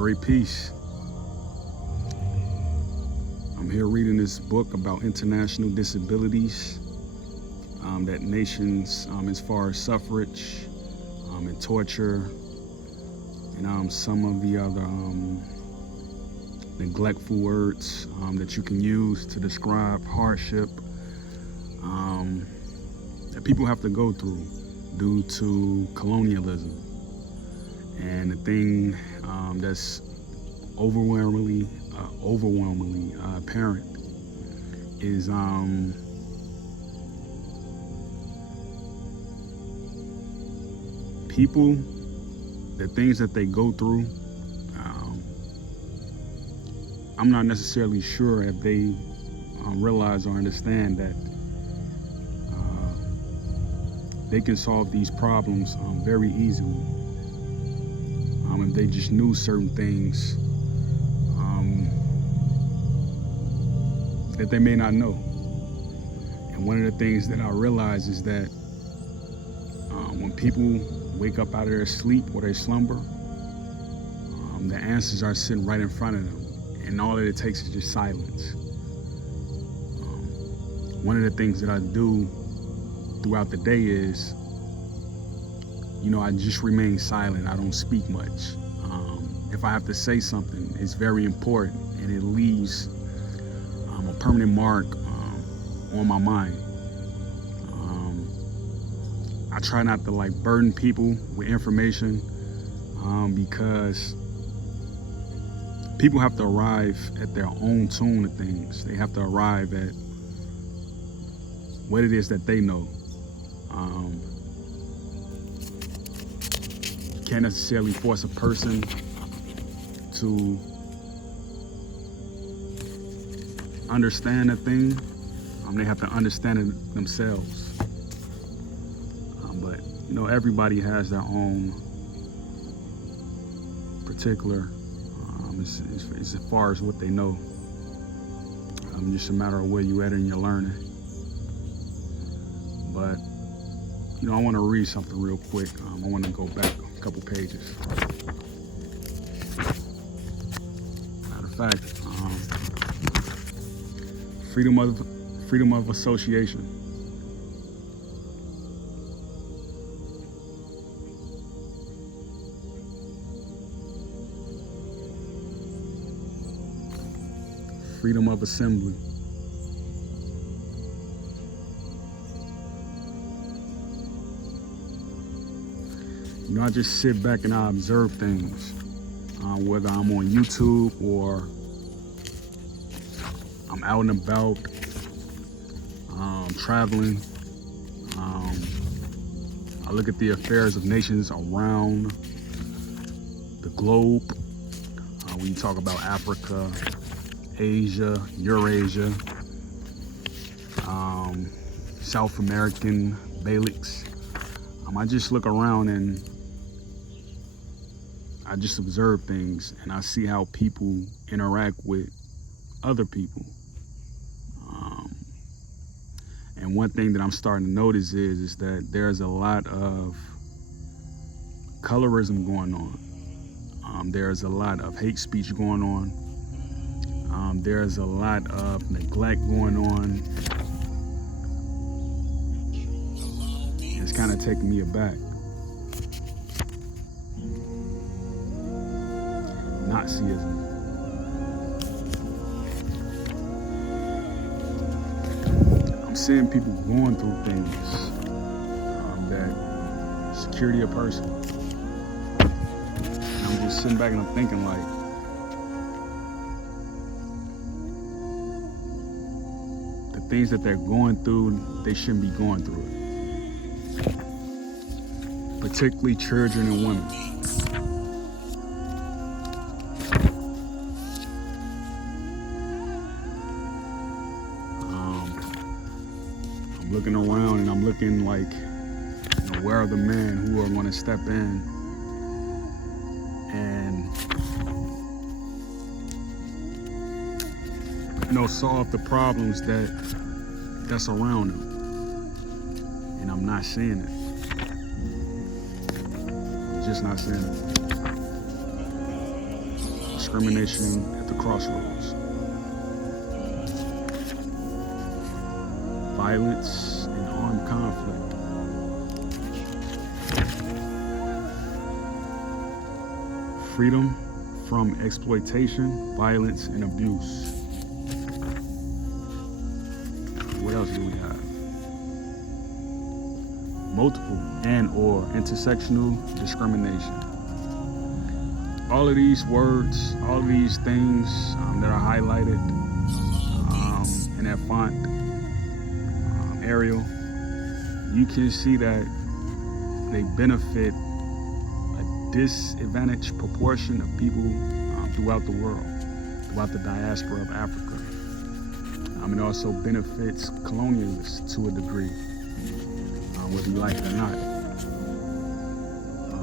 Great peace. I'm here reading this book about international disabilities, that nations, as far as suffrage and torture, and some of the other neglectful words that you can use to describe hardship that people have to go through due to colonialism. And the thing that's overwhelmingly apparent is people, the things that they go through. I'm not necessarily sure if they realize or understand that they can solve these problems very easily if they just knew certain things that they may not know. And one of the things that I realize is that when people wake up out of their sleep or their slumber, the answers are sitting right in front of them, and all that it takes is just silence. One of the things that I do throughout the day is, I just remain silent. I don't speak much. If I have to say something, it's very important, and it leaves a permanent mark on my mind. I try not to burden people with information because people have to arrive at their own tune of things. They have to arrive at what it is that they know. You can't necessarily force a person to understand a thing. They have to understand it themselves. But everybody has their own particular, as far as what they know. Just a matter of where you at in your learning. But I want to read something real quick. I want to go back a couple pages. Matter of fact, freedom of association. Freedom of assembly. I just sit back and I observe things, whether I'm on YouTube or I'm out and about, traveling. I look at the affairs of nations around the globe. When you talk about Africa, Asia, Eurasia, South American Balearics. I just look around and I just observe things, and I see how people interact with other people. And one thing that I'm starting to notice is that there's a lot of colorism going on. There's a lot of hate speech going on. There's a lot of neglect going on. It's kind of taking me aback. Nazism. I'm seeing people going through things that security a person. And I'm just sitting back and I'm thinking the things that they're going through, they shouldn't be going through it. Particularly children and women. I'm looking around and I'm looking where are the men who are going to step in and solve the problems that's around them. And I'm not seeing it. I'm just not seeing it. discrimination at the crossroads. Violence and armed conflict. Freedom from exploitation, violence, and abuse. What else do we have? Multiple and/or intersectional discrimination. All of these words, all of these things that are highlighted in that font, Arial, you can see that they benefit a disadvantaged proportion of people throughout the world, throughout the diaspora of Africa. It also benefits colonialists to a degree, whether you like it or not.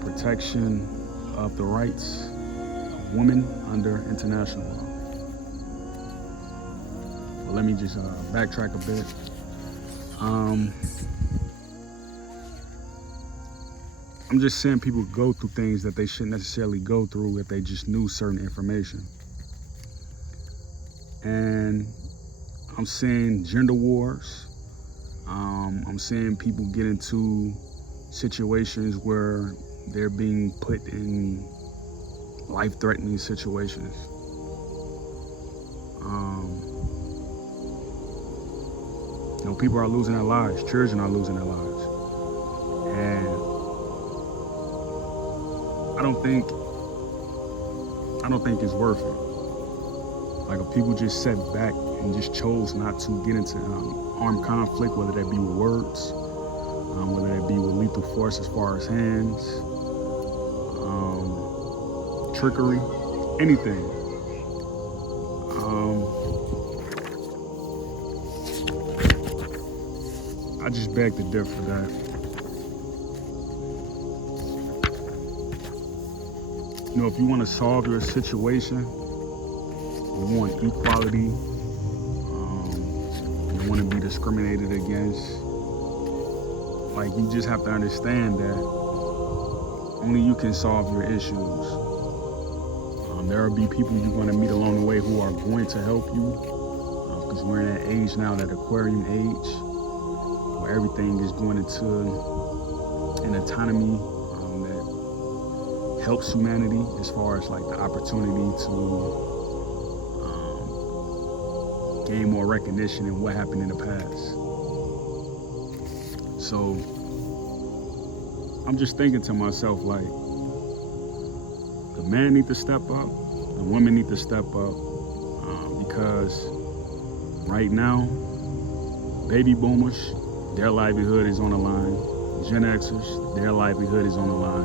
Protection of the rights of women under international law. Well, let me just backtrack a bit. I'm just saying people go through things that they shouldn't necessarily go through if they just knew certain information. And I'm seeing gender wars. I'm seeing people get into situations where they're being put in life-threatening situations. People are losing their lives. Children are losing their lives. And I don't think it's worth it. Like, if people just sat back and just chose not to get into armed conflict, whether that be with words, whether that be with lethal force as far as hands, trickery, anything. I just beg to differ that. If you want to solve your situation, you want equality, you want to be discriminated against, like, you just have to understand that only you can solve your issues. There will be people you're going to meet along the way who are going to help you, because we're in that age now, that Aquarian age, where everything is going into an autonomy that helps humanity as far as like the opportunity to gain more recognition in what happened in the past. So I'm just thinking to myself, like, the man need to step up, the women need to step up, because right now, baby boomers, their livelihood is on the line. Gen Xers, their livelihood is on the line.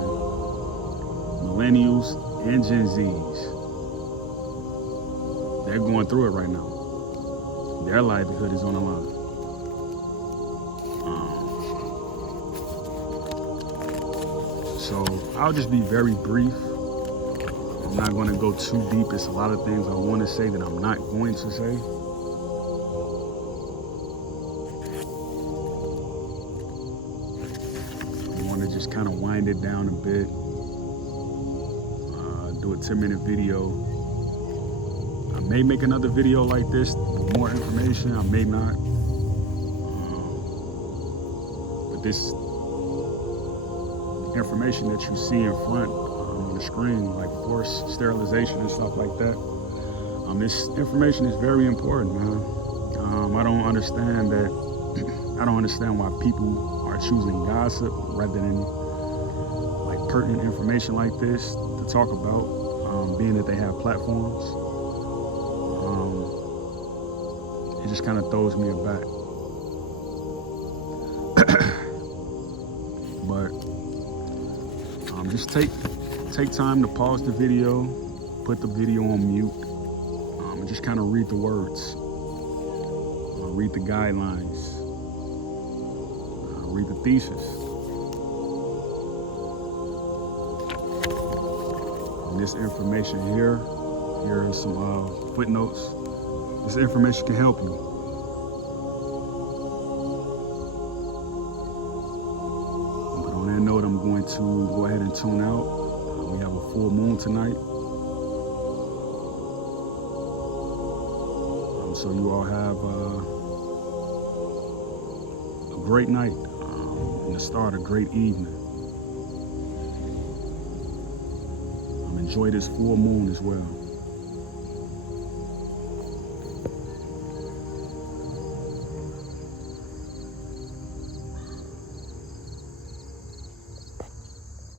Millennials and Gen Zs, they're going through it right now. Their livelihood is on the line. So I'll just be very brief. I'm not going to go too deep. It's a lot of things I want to say that I'm not going to say. I want to just kind of wind it down a bit. Do a 10-minute video. I may make another video like this with more information. I may not. But this information that you see in front on the screen, like forced sterilization and stuff like that, this information is very important, man. I don't understand why people are choosing gossip rather than like pertinent information like this to talk about, being that they have platforms. It just kind of throws me aback. But just take time to pause the video, put the video on mute, and just kind of read the words, read the guidelines, read the thesis. And this information here are some footnotes. This information can help you. But on that note, I'm going to go ahead and tune out. We have a full moon tonight. So you all have a great night and to start a great evening. Enjoy this full moon as well.